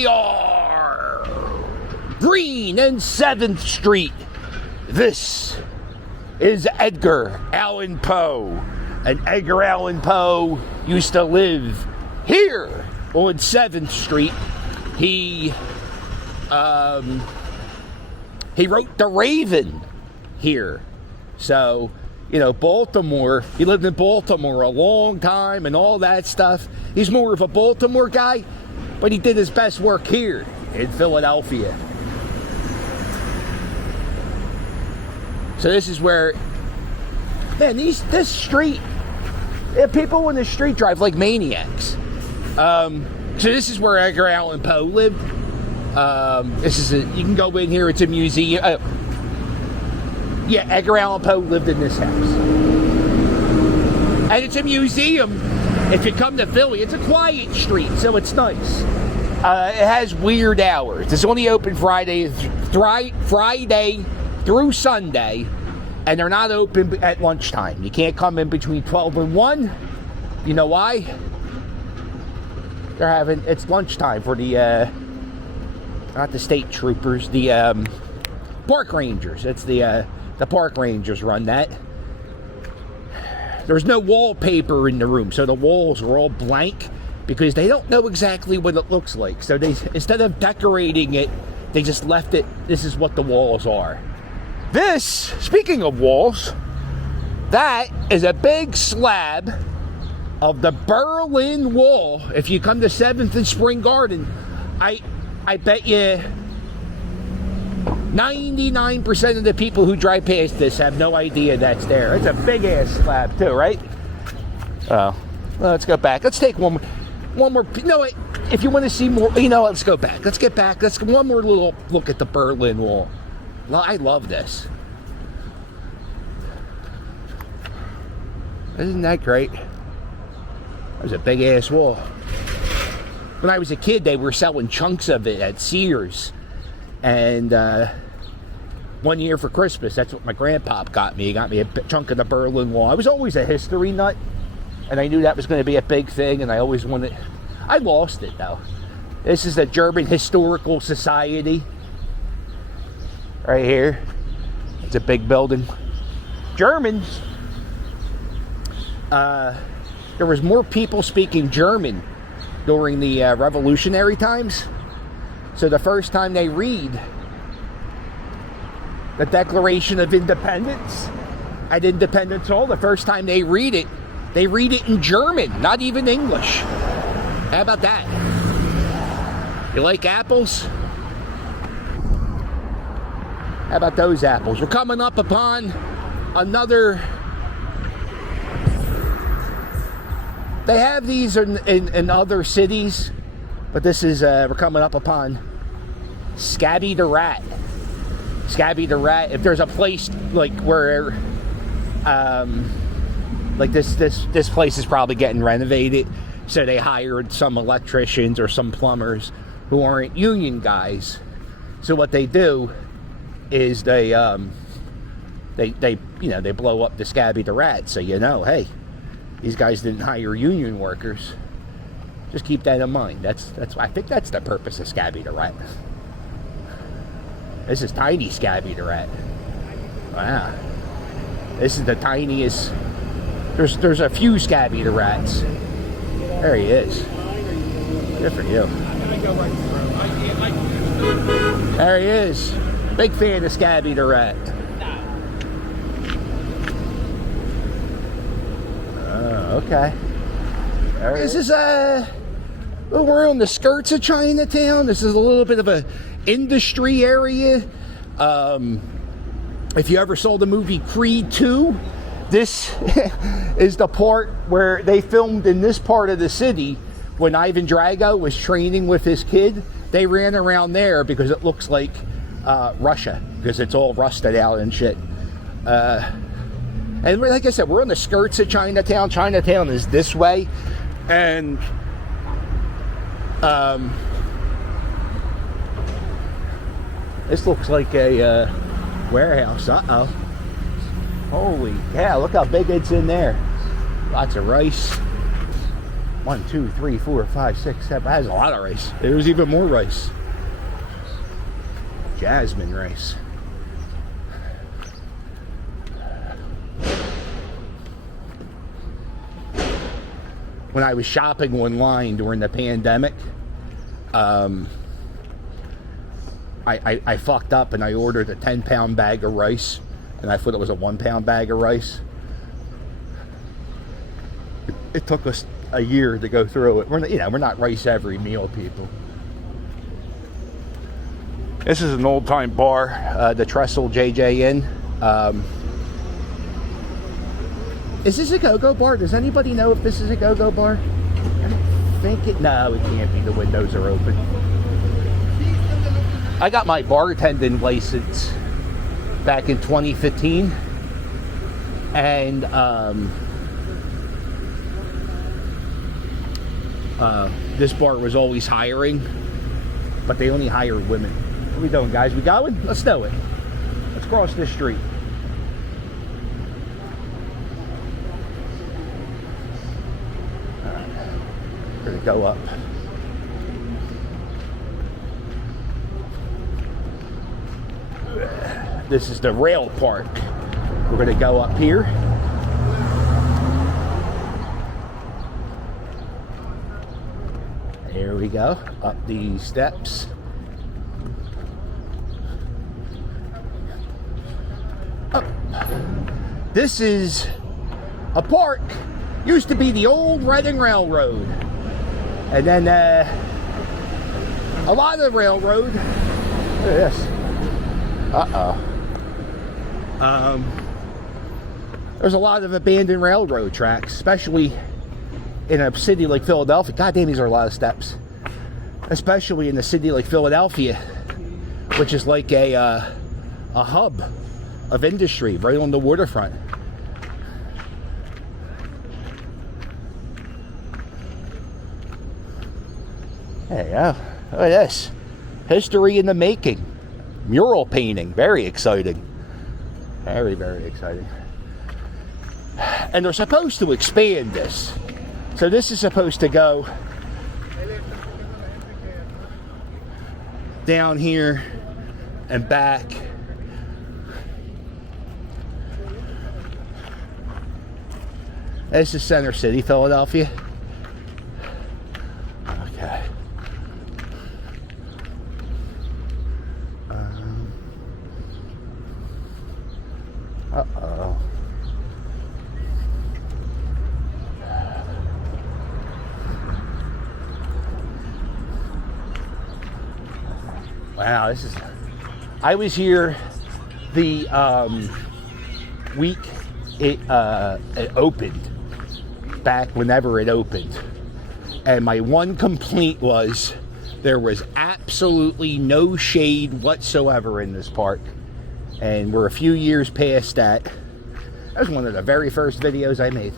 we are Green and 7th Street. This is Edgar Allan Poe. And Edgar Allan Poe used to live here on 7th Street. He wrote The Raven here. So, you know, Baltimore, he lived in Baltimore a long time and all that stuff. He's more of a Baltimore guy, but he did his best work here in Philadelphia. So this is where, man, this street, people on the street drive like maniacs. So this is where Edgar Allan Poe lived. You can go in here, it's a museum. Yeah, Edgar Allan Poe lived in this house. And it's a museum. If you come to Philly, it's a quiet street, so it's nice. It has weird hours. It's only open Friday through Sunday, and they're not open at lunchtime. You can't come in between 12 and 1. You know why? It's lunchtime for the, not the state troopers, the park rangers. It's the park rangers run that. There's no wallpaper in the room, so the walls are all blank because they don't know exactly what it looks like. So they, instead of decorating it, they just left it. This is what the walls are. This, speaking of walls, that is a big slab of the Berlin Wall. If you come to 7th and Spring Garden, I bet you 99% of the people who drive past this have no idea that's there. It's a big ass slab too, right? Oh, well, let's go back. Let's take one more. You know what? If you want to see more, you know, let's go back. Let's get back. Let's get one more little look at the Berlin Wall. I love this. Isn't that great? That was a big ass wall. When I was a kid, they were selling chunks of it at Sears. And one year for Christmas, that's what my grandpa got me. He got me a chunk of the Berlin Wall. I was always a history nut, and I knew that was going to be a big thing, and I always wanted... I lost it, though. This is the German Historical Society. Right here. It's a big building. Germans. There was more people speaking German during the revolutionary times. So the first time they read the Declaration of Independence at Independence Hall, the first time they read it in German, not even English. How about that? You like apples? How about those apples? We're coming up upon another... They have these in other cities, but this is, we're coming up upon Scabby the Rat. Scabby the Rat. If there's a place like where, like this place is probably getting renovated, so they hired some electricians or some plumbers who aren't union guys. So what they do is they blow up the Scabby the Rat, so you know, hey, these guys didn't hire union workers. Just keep that in mind. That's I think that's the purpose of Scabby the Rat. This is tiny Scabby the Rat. Wow. This is the tiniest. There's a few Scabby the Rats. There he is. Good for you. There he is. Big fan of Scabby the Rat. Okay. This is we're on the skirts of Chinatown. This is a little bit of a industry area. If you ever saw the movie Creed 2, this is the part where they filmed in this part of the city when Ivan Drago was training with his kid. They ran around there because it looks like Russia, because it's all rusted out and shit. And like I said, we're on the skirts of Chinatown. Chinatown is this way. And this looks like a warehouse. Uh-oh. Holy cow, look how big it's in there. Lots of rice. 1, 2, 3, 4, 5, 6, 7. That has a lot of rice. There's even more rice. Jasmine rice. When I was shopping online during the pandemic, I fucked up and I ordered a 10-pound bag of rice, and I thought it was a 1-pound bag of rice. It took us a year to go through it. We're not rice every meal people. This is an old-time bar, the Trestle JJ Inn. Is this a go-go bar? Does anybody know if this is a go-go bar? I don't think it. No, it can't be. The windows are open. I got my bartending license back in 2015, and this bar was always hiring, but they only hired women. What are we doing, guys? We going? Let's do it. Let's cross this street. We're gonna go up. This is the rail park. We're gonna go up here. Here we go, up these steps. Up. This is a park. Used to be the old Reading Railroad. And then a lot of the railroad. Look at this. There's a lot of abandoned railroad tracks, especially in a city like Philadelphia. God damn, these are a lot of steps. Especially in a city like Philadelphia, which is like a hub of industry right on the waterfront. There you go. Look at this. History in the making. Mural painting. Very exciting. Very, very exciting. And they're supposed to expand this. So this is supposed to go down here and back. This is Center City, Philadelphia. Okay. Uh-oh. Wow, this is... I was here the week it opened, back whenever it opened. And my one complaint was there was absolutely no shade whatsoever in this park. And we're a few years past that. That was one of the very first videos I made.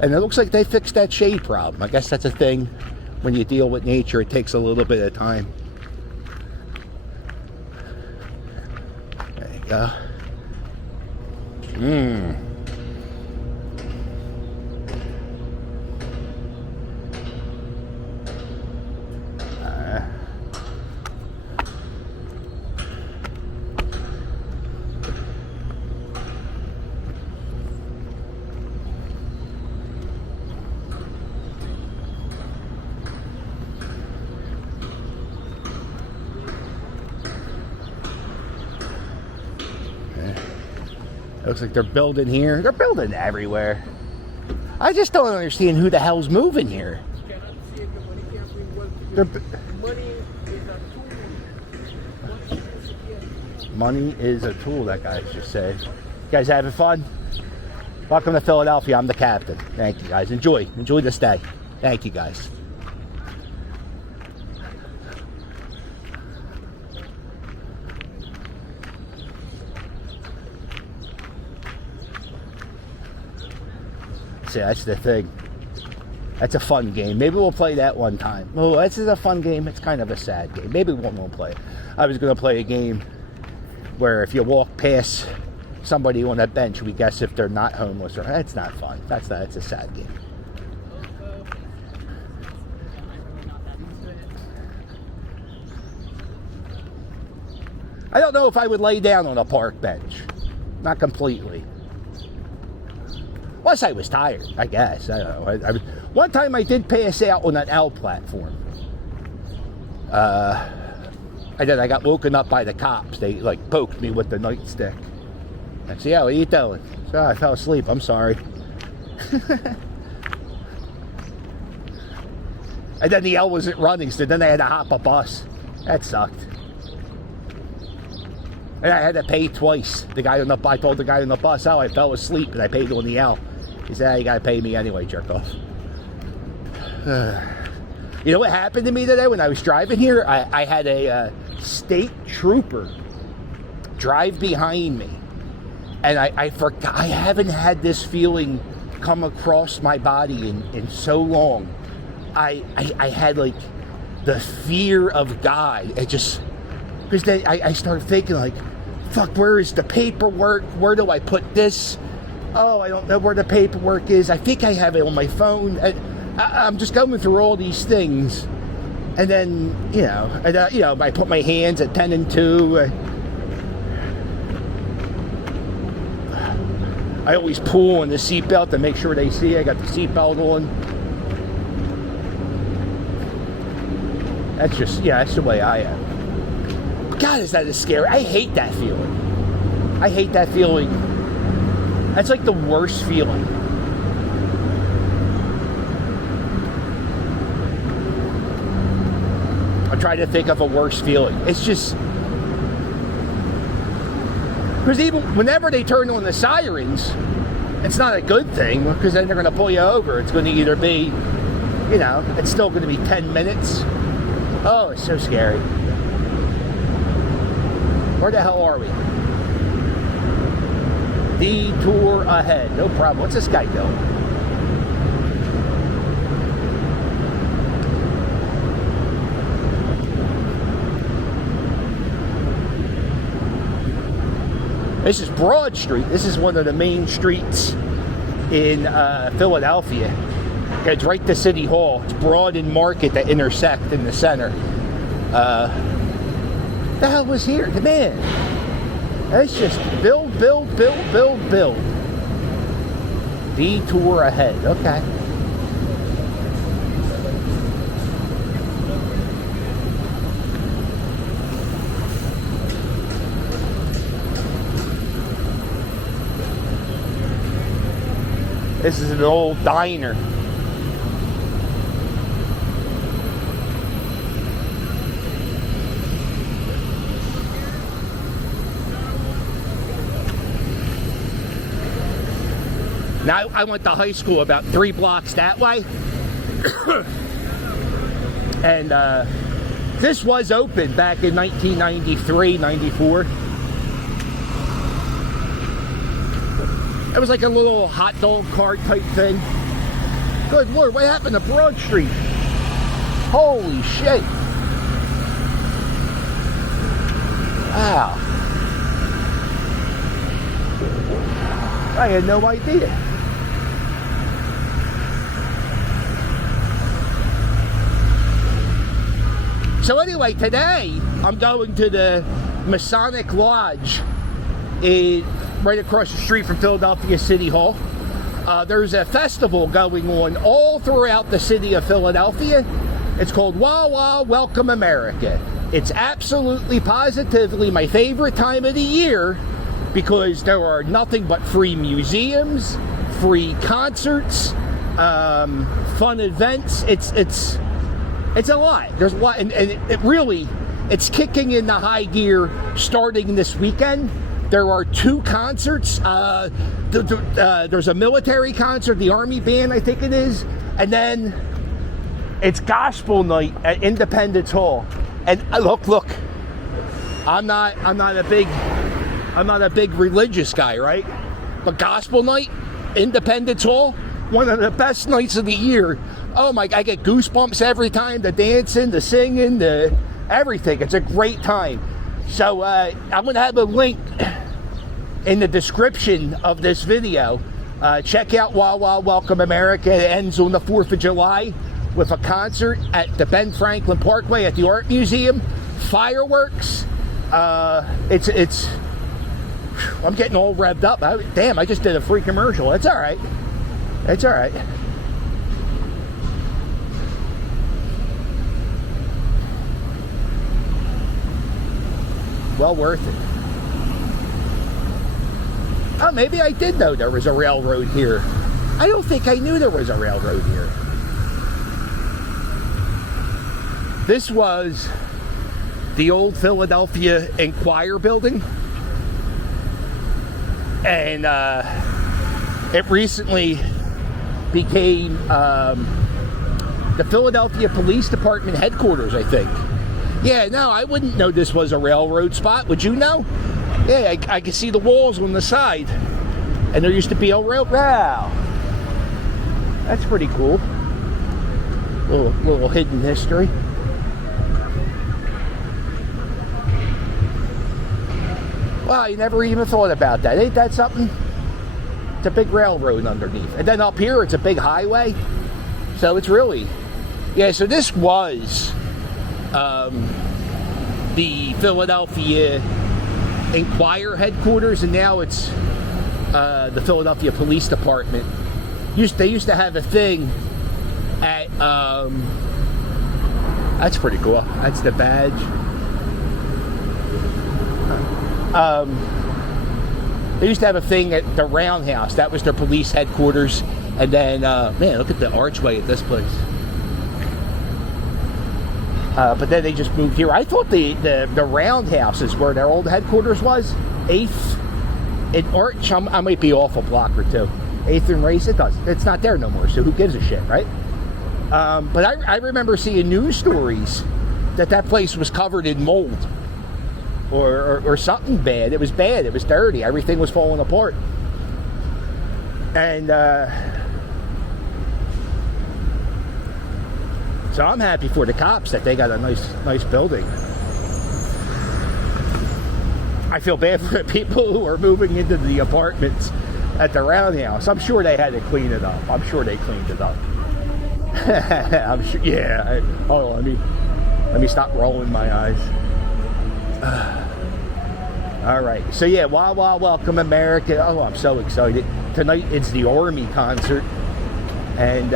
And it looks like they fixed that shade problem. I guess that's a thing. When you deal with nature, it takes a little bit of time. There you go. Looks like they're building here. They're building everywhere. I just don't understand who the hell's moving here. Money is a tool, that guy just said. You guys having fun? Welcome to Philadelphia. I'm the captain. Thank you, guys. Enjoy the stay. Thank you, guys. See, that's the thing. That's a fun game. Maybe we'll play that one time. Oh, this is a fun game. It's kind of a sad game. Maybe we won't play it. I was going to play a game where if you walk past somebody on a bench, we guess if they're not homeless, or that's not fun. That's a sad game. I don't know if I would lay down on a park bench. Not completely. Unless I was tired, I guess. I don't know. One time I did pass out on an L platform. And then I got woken up by the cops. They like poked me with the nightstick. I said, "Yeah, what are you doing?" So I fell asleep. I'm sorry. And then the L wasn't running, so then I had to hop a bus. That sucked. And I had to pay twice. I told the guy on the bus, "Oh, I fell asleep," and I paid on the L. He said, "You gotta pay me anyway, jerk off." You know what happened to me today when I was driving here? I had a state trooper drive behind me. And I forgot, I haven't had this feeling come across my body in so long. I had like the fear of God. It just, because then I started thinking like, fuck, where is the paperwork? Where do I put this? Oh, I don't know where the paperwork is. I think I have it on my phone. I'm just going through all these things. And then, I put my hands at 10 and 2. I always pull on the seatbelt to make sure they see I got the seatbelt on. That's the way I am. God, is that scary? I hate that feeling. I hate that feeling. That's like the worst feeling. I'm trying to think of a worse feeling. It's just, because even whenever they turn on the sirens, it's not a good thing, because then they're going to pull you over. It's going to either be, it's still going to be 10 minutes. Oh, it's so scary. Where the hell are we? Detour ahead. No problem. What's this guy doing? This is Broad Street. This is one of the main streets in Philadelphia. It's right to City Hall. It's Broad and Market that intersect in the center. The hell was here? Man, it's just build. Detour ahead. Okay. This is an old diner. Now, I went to high school about 3 blocks that way. And this was open back in 1993, 94. It was like a little hot dog cart type thing. Good Lord, what happened to Broad Street? Holy shit. Wow. I had no idea. So anyway, today I'm going to the Masonic Lodge right across the street from Philadelphia City Hall. There's a festival going on all throughout the city of Philadelphia. It's called Wah Wah Welcome America. It's absolutely positively my favorite time of the year because there are nothing but free museums, free concerts, fun events. It's a lot. There's a lot, and it really, it's kicking into high gear starting this weekend. There are 2 concerts. There's a military concert, the Army Band, I think it is, and then it's gospel night at Independence Hall. And look, I'm not a big religious guy, right? But gospel night, Independence Hall, one of the best nights of the year. Oh my, I get goosebumps every time, the dancing, the singing, the everything. It's a great time. So I'm going to have a link in the description of this video. Check out Wild Wild Welcome America. It ends on the 4th of July with a concert at the Ben Franklin Parkway at the Art Museum. Fireworks. It's I'm getting all revved up. Damn, I just did a free commercial. It's all right. It's all right. Well worth it. Oh, maybe I did know there was a railroad here. I don't think I knew there was a railroad here. This was the old Philadelphia Inquirer building. And it recently became the Philadelphia Police Department headquarters, I think. Yeah, no, I wouldn't know this was a railroad spot. Would you know? Yeah, I can see the walls on the side. And there used to be a rail. Wow. That's pretty cool. Little hidden history. Wow, you never even thought about that. Ain't that something? It's a big railroad underneath. And then up here, it's a big highway. So it's really... Yeah, so this was... the Philadelphia Inquirer headquarters, and now it's the Philadelphia Police Department. They used to have a thing at that's pretty cool. That's the badge. They used to have a thing at the Roundhouse. That was their police headquarters. And then man, look at the archway at this place. But then they just moved here. I thought the Roundhouse is where their old headquarters was. 8th and Arch. I might be off a block or two. 8th and Race. It's not there no more. So who gives a shit, right? But I remember seeing news stories that place was covered in mold or something bad. It was bad. It was dirty. Everything was falling apart. And so I'm happy for the cops that they got a nice building. I feel bad for the people who are moving into the apartments at the Roundhouse. I'm sure they had to clean it up. I'm sure they cleaned it up. I'm sure. Yeah. Hold on. Let me stop rolling my eyes. All right. So yeah, Wild Wild Welcome America. Oh, I'm so excited. Tonight it's the Army concert, and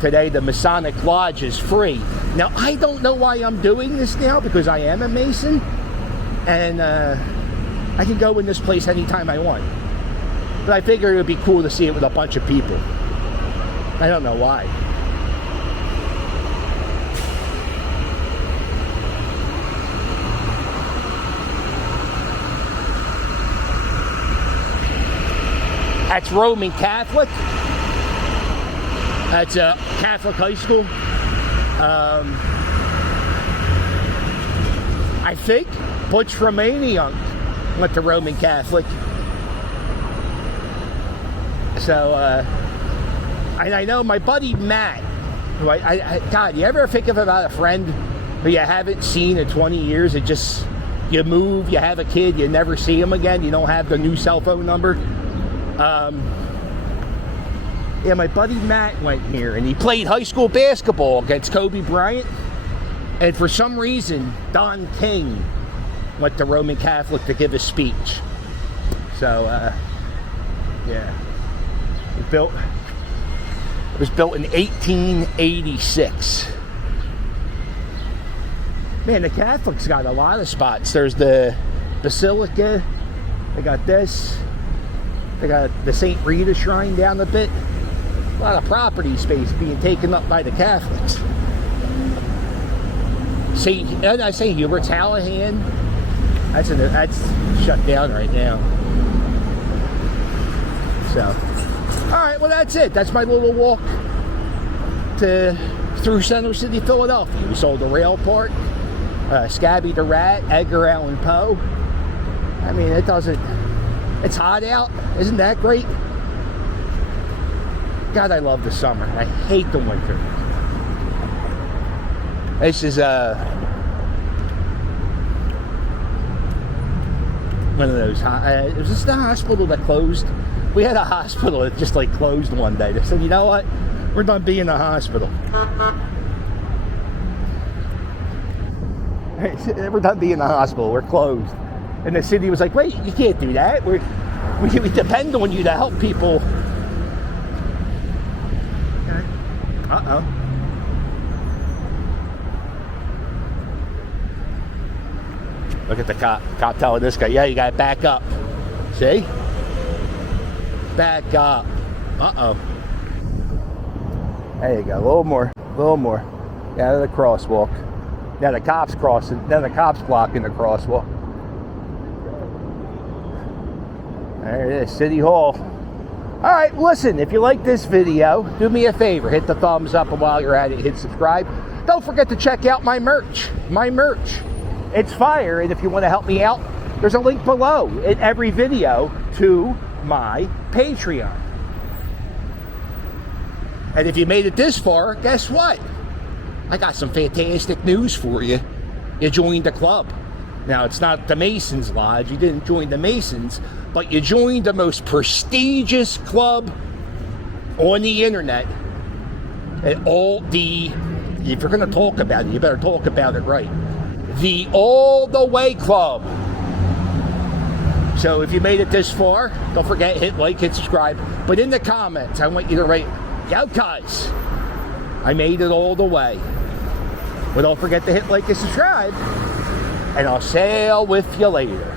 today the Masonic Lodge is free. Now, I don't know why I'm doing this now, because I am a Mason, and I can go in this place anytime I want. But I figured it would be cool to see it with a bunch of people. I don't know why. That's Roman Catholic. That's a Catholic high school. I think Butch Romanian went to Roman Catholic. So, and I know my buddy Matt, who God, you ever think about a friend who you haven't seen in 20 years? It just, you move, you have a kid, you never see him again, you don't have the new cell phone number. Yeah, my buddy Matt went here, and he played high school basketball against Kobe Bryant. And for some reason, Don King went to Roman Catholic to give a speech. So, yeah. It was built in 1886. Man, the Catholics got a lot of spots. There's the Basilica. They got this. They got the St. Rita Shrine down a bit. A lot of property space being taken up by the Catholics. St. Hubert's Hallahan. That's shut down right now. So, all right. Well, that's it. That's my little walk through Center City, Philadelphia. We saw the rail park, Scabby the Rat, Edgar Allan Poe. I mean, it's hot out. Isn't that great? God, I love the summer. I hate the winter. This is one of those. Was this the hospital that closed? We had a hospital that just like closed one day. They said, you know what? We're done being a hospital. We're done being a hospital. We're closed. And the city was like, wait, you can't do that. We depend on you to help people. Uh-oh. Look at the cop. Cop telling this guy, yeah, you got to back up. See? Back up. Uh-oh. There you go. A little more. A little more. Out of the crosswalk. Now the cop's crossing. Now the cop's blocking the crosswalk. There it is. City Hall. All right, listen, if you like this video, do me a favor. Hit the thumbs up, and while you're at it, hit subscribe. Don't forget to check out my merch. My merch. It's fire, and if you want to help me out, there's a link below in every video to my Patreon. And if you made it this far, guess what? I got some fantastic news for you. You joined the club. Now, it's not the Masons Lodge. You didn't join the Masons, but you joined the most prestigious club on the internet. And if you're going to talk about it, you better talk about it right. The All the Way Club. So if you made it this far, don't forget, hit like, hit subscribe. But in the comments, I want you to write, yo guys, I made it all the way. Well, don't forget to hit like and subscribe. And I'll sail with you later.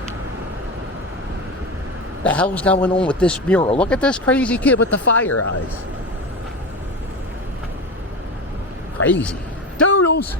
What the hell's going on with this mural? Look at this crazy kid with the fire eyes. Crazy. Doodles!